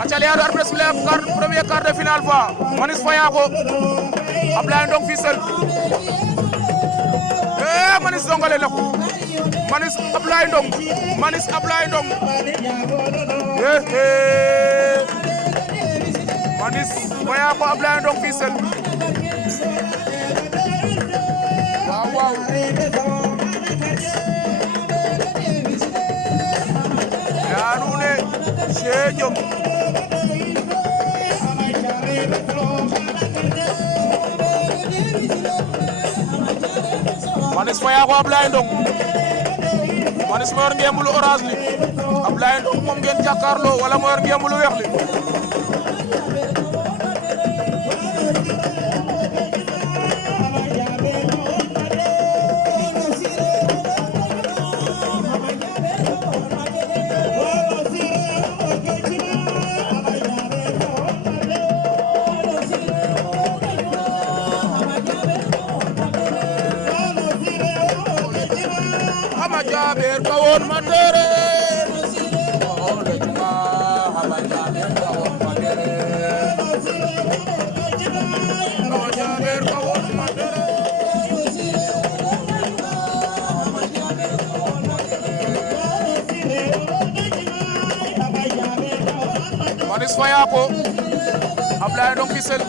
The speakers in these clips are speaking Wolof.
Achaliado arbitre sifflé premier quart de finale fa Manis Fayako Ablaye Ndong Fissel Manis zongale na ko Manis Ablaye Ndong Manis Fayako Ablaye Ndong Fissel waaw yaanune Cheikh Manis Fayako Ablaye Ndong Manis mo yor ngembulu orange li Ablaye Ndong moom ngeen jàkkaarloo wala mo yor ngembulu weex li Jaber kawon mandere olejuma Jaber kawon mandere Jaber kawon mandere Manis Fayako Ablaye Ndong Fissel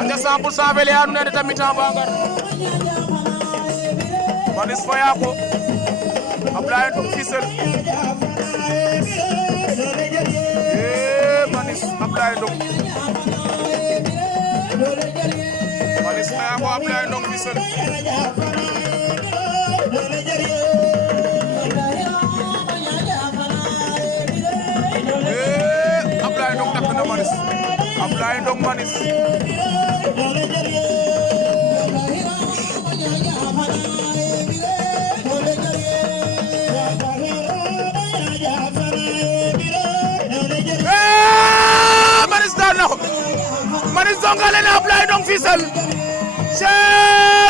anja 100% vele anu nene tamit bangar Manis Fayako Ablaye Ndong Fissel Manis Ablaye Ndong Manis Fayako Ablaye Ndong Fissel Ablaye Ndong takk na Manis Ablaye Ndong Manis Manis daan na ko Manis zongale na Ablaye Ndong Fissel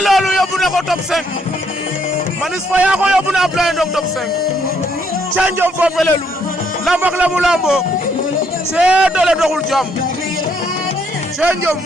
loolu yóbbu na ko top 5 Manis Fayako yóbbu na Ablaye Ndong top 5 Njom fo pelelu lambak la mu lambo doole doxul jam Njom